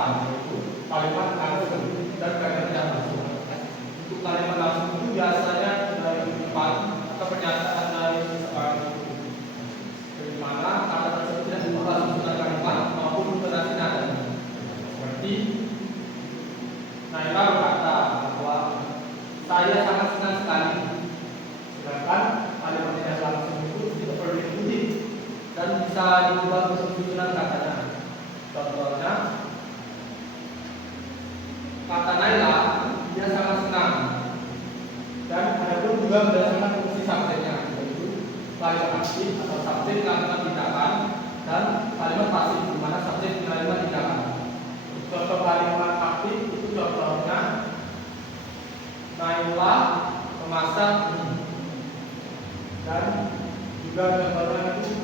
depan, yaitu kalimat langsung dan kalimat tidak langsung. Untuk kalimat langsung itu biasanya dari depan atau pernyataan dari seseorang itu, di mana kata tersebut tidak diubah susunan kalimat maupun intonasi nadanya. Seperti Naila berkata bahwa saya sangat senang sekali, sedangkan kalimat tidak langsung itu tidak perlu diikuti dan bisa diubah susunan katanya. Contohnya, kata Naila, dia sangat senang, dan ada pun juga berdasarkan fungsi subjeknya, yaitu kalimat aktif atau subjek kalimat tindakan dan kalimat pasif di mana subjek kalimat tindakan. Contoh kalimat aktif itu contohnya Naila memasak mie, dan juga contohnya itu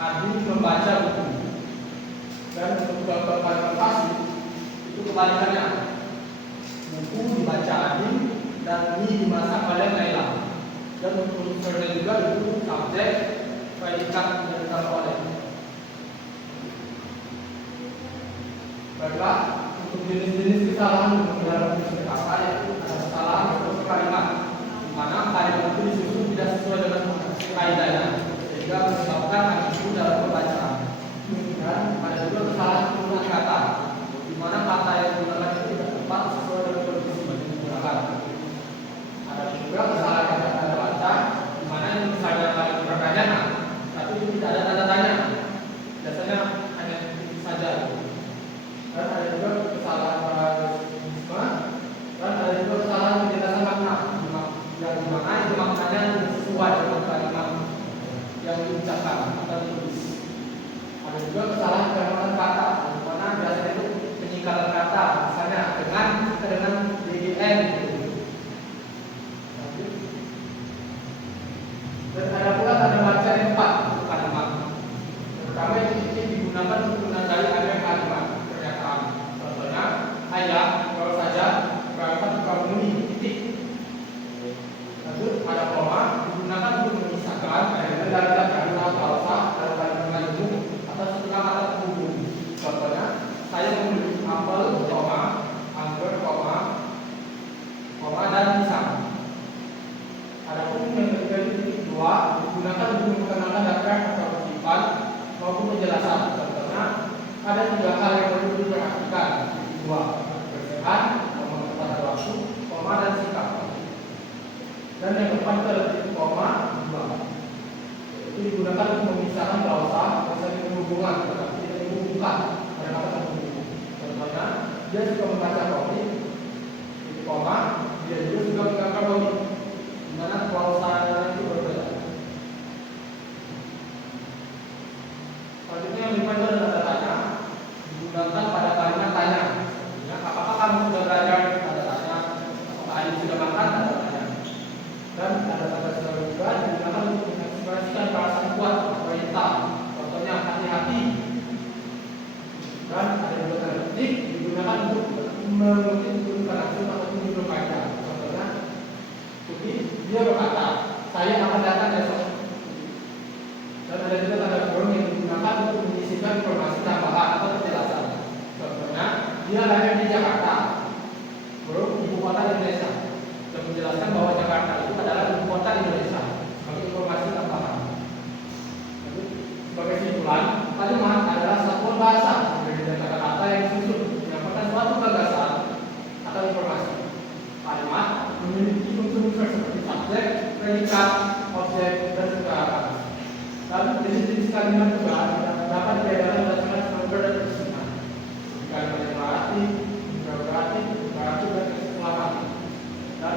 Adi membaca buku. Dan untuk contoh kalimat pasif itu kebalikannya, buku dibaca Adi dan mie dimasak oleh Naila. Dan untuk unsurnya juga itu subjek, predikat yang ditambah oleh. Baiklah, untuk jenis-jenis kesalahan dalam menyusun kata yaitu ada kesalahan struktur kalimat, di mana kalimat itu disusun tidak sesuai dengan kaidahnya sehingga menyebabkan akibat dalam pembacaan. Dan ada juga kesalahan penggunaan kata, di mana kata yang digunakan itu tidak tepat sesuai dengan kondisi yang digunakan. Ada juga kesalahan kata baca, di mana yang misalnya pertanyaan, tapi itu tidak ada tanda tanya, biasanya hanya titik saja. Dan ada juga kesalahan paradigma, dan ada juga kesalahan penjelasan makna, yang dimana itu maknanya sesuai dengan kalimat yang diucapkan atau ditulis. Ada juga kesalahan penggabungan kata, di mana biasanya itu penyingkatan kata, misalnya dengan DGN. Dan ada pula tanda baca yang tepat untuk kalimat. Pertama itu titik digunakan untuk menandai ada kalimat pernyataan. Contohnya ayah baru saja berangkat ke Bumi titik. Lanjut ada koma digunakan untuk memisahkan dari kalimat klausa dan kalimat umum atau setengah kata penghubung. Contohnya saya membeli apel, koma, anggur, koma, dan pisang. Adapun yang ketiga itu titik dua digunakan untuk memperkenalkan daftar atau kutipan maupun penjelasan. Contohnya ada tiga hal yang perlu diperhatikan. Titik dua kebersihan, koma pada waktu, koma dan sikap. Dan yang keempat itu adalah titik koma dua. Itu digunakan untuk memisahkan klausa dan saling berhubungan, tetapi tidak menghubungkan pada kata penghubung. Contohnya dia suka membaca komik, titik koma, dia juga suka menggambar komik, di mana klausa itu berbeda. Selanjutnya yang lima itu adalah tanda tanya, digunakan pada kalimat tanya. Ya, apakah kamu sudah belajar? Tanda tanya. Apakah Adi sudah makan? Tanda tanya. Dan ada tanda tanya juga digunakan untuk mengekspresikan perasaan kuat atau perintah. Contohnya hati-hati. Dan ada juga tanda titik digunakan untuk mengutip langsung atau menyuruh kaidah. Contohnya, dia berkata, saya akan datang besok. Dan ada juga tanda kurung yang digunakan untuk menyisipkan informasi tambahan atau penjelasan. Contohnya, dia lahir di Jakarta, kurung ibu kota Indonesia, dan menjelaskan bahwa Jakarta itu adalah ibu kota Indonesia sebagai informasi tambahan. Lalu, sebagai kesimpulan, kalimat adalah satuan bahasa dari kata-kata yang disusun menyampaikan suatu gagasan atau informasi. Kalimat memiliki unsur-unsur seperti subjek, predikat, objek, dan keterangan. Lalu jenis-jenis kalimat juga dapat dibedakan berdasarkan struktur dan penyusunan. Kalimat deklaratif, interrogatif, imperatif, dan eksklamasi. Dan